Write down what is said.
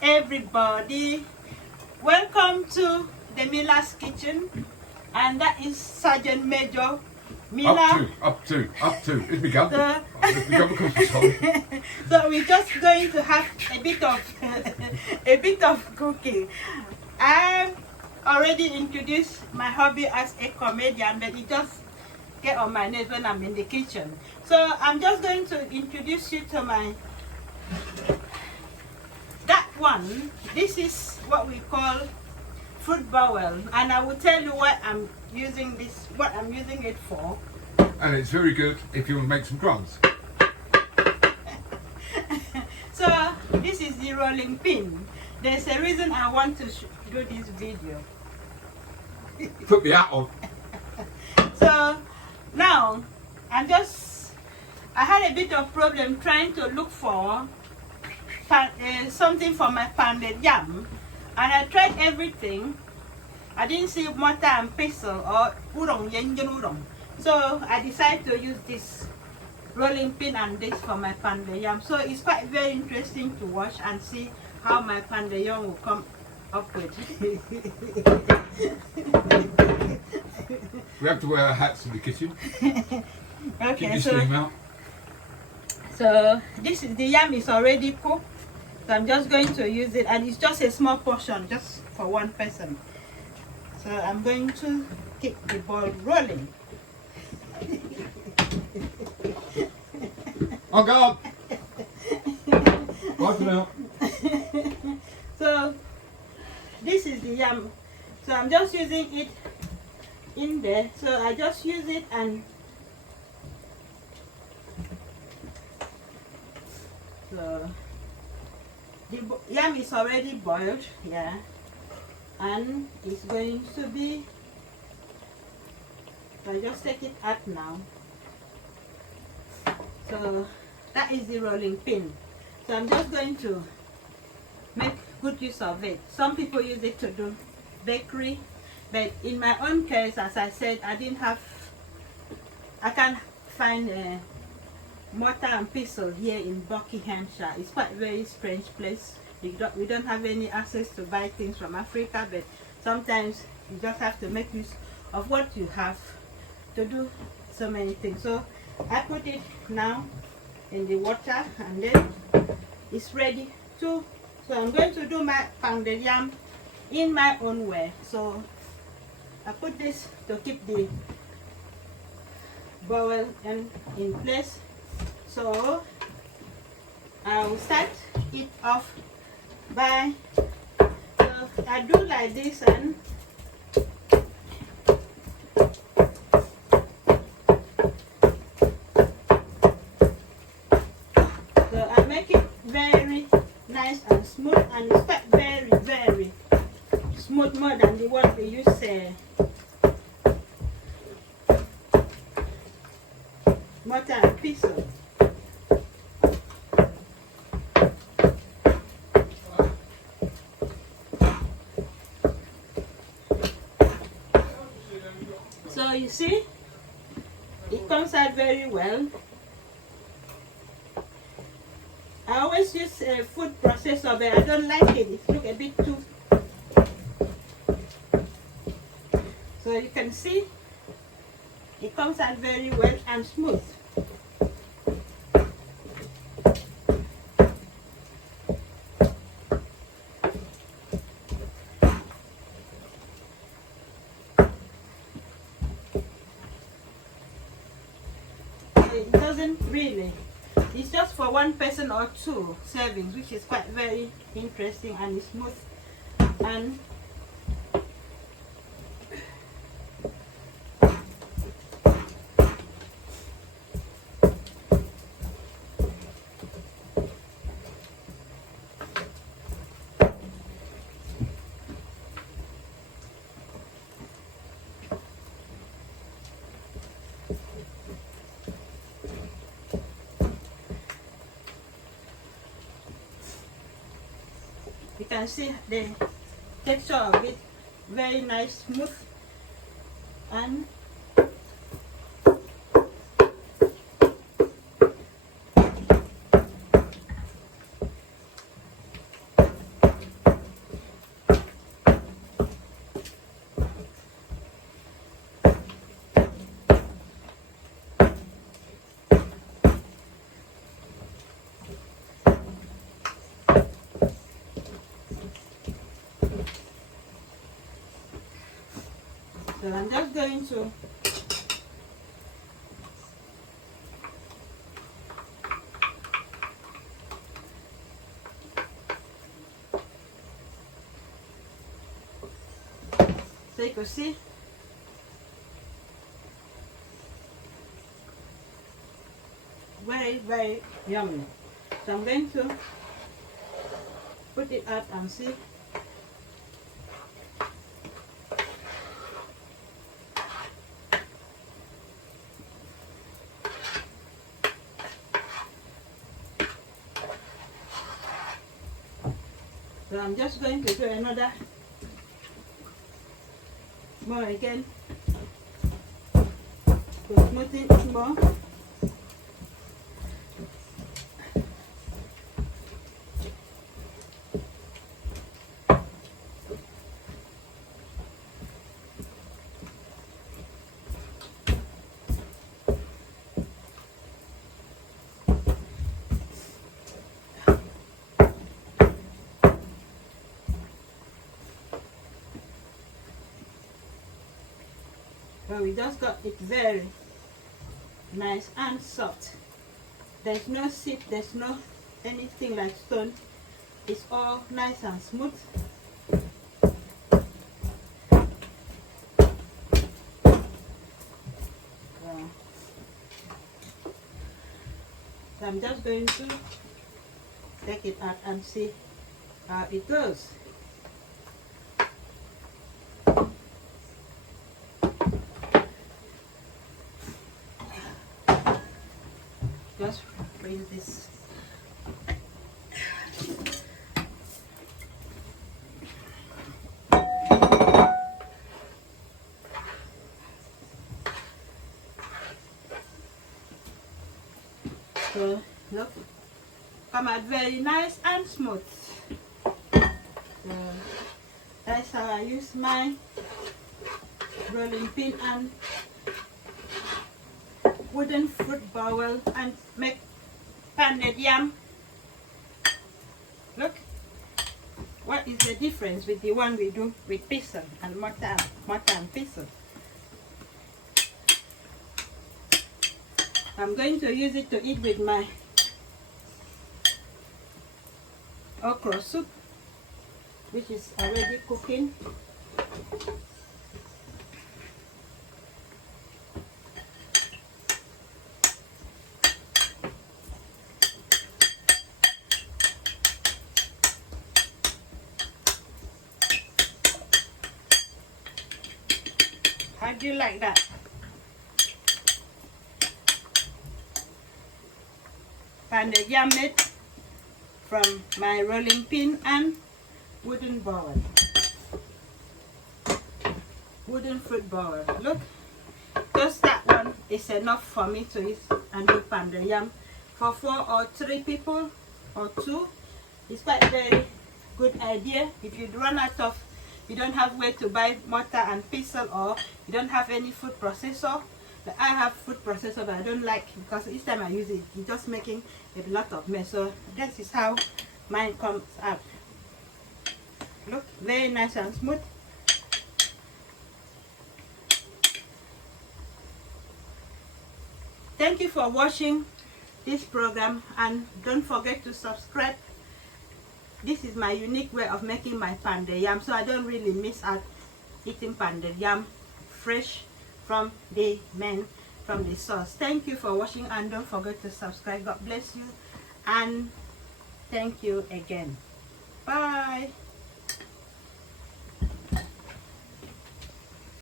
Hi everybody, welcome to the Miller's kitchen, and that is Sergeant Major Miller. Up to. It's begun. So, It's begun because it's sorry. so we're just going to have a bit of cooking. I've already introduced my hubby as a comedian, but he just get on my nerves when I'm in the kitchen. So I'm just going to introduce you to that one. This is what we call fruit bowel, and I will tell you what I'm using it for. And it's very good if you want to make some crumbs. So this is the rolling pin. There's a reason I want to do this video. Put the hat on. So now I had a bit of problem trying to look for something for my pounded yam, and I tried everything. I didn't see mortar and pestle or udon, udon. So I decided to use this rolling pin and this for my pounded yam. So it's quite very interesting to watch and see how my pounded yam will come up with. We have to wear our hats in the kitchen. Okay, Keep your steam out. so this is the yam is already cooked. So I'm just going to use it, and it's just a small portion, just for one person. So I'm going to keep the ball rolling. On guard! Bye for now. So this is the yam. So I'm just using it in there. So I just use it, and so the yam is already boiled, yeah, and it's going to be, so I just take it out now. So that is the rolling pin. So I'm just going to make good use of it. Some people use it to do bakery, but in my own case, as I said, I can't find a mortar and pestle here in Buckinghamshire. It's quite a very strange place. We don't have any access to buy things from Africa, but sometimes you just have to make use of what you have to do so many things. So I put it now in the water, and then it's ready to. So I'm going to do my pounded yam in my own way. So I put this to keep the bowel in place. So I will start it off by, so I do like this, and so I make it very nice and smooth, and it's quite very, very smooth, more than the one we use mortar and pestle. So you see, it comes out very well. I always use a food processor, but I don't like it. It looks a bit too. So you can see, it comes out very well and smooth. It doesn't really, it's just for one person or two servings, which is quite very interesting, and it's smooth. And you can see the texture of it, very nice, smooth, and So I'm just going to so you can see very yummy. So I'm going to put it out and see. So I'm just going to do another more again to smoothen it more. So we just got it very nice and soft. There's no sip, there's no anything like stone. It's all nice and smooth. So I'm just going to take it out and see how it goes. Just bring this. So look, come out very nice and smooth. So that's how I use my rolling pin and wooden fruit bowl and make pounded yam. Look, what is the difference with the one we do with pistol and mortar and pistol? I'm going to use it to eat with my okra soup, which is already cooking. How do you like that? Pounded yam made from my rolling pin and wooden bowl. Wooden fruit bowl. Look, just that one is enough for me to eat and do pounded yam. For 4 or 3 people or 2, it's quite a very good idea. If you run out of, you don't have where to buy mortar and pestle, or you don't have any food processor. But I have food processor, but I don't like, because each time I use it, it's just making a lot of mess. So this is how mine comes out. Look, very nice and smooth. Thank you for watching this program, and don't forget to subscribe. This is my unique way of making my pounded yam, so I don't really miss out eating pounded yam fresh from the sauce. Thank you for watching, and don't forget to subscribe. God bless you, and thank you again. Bye.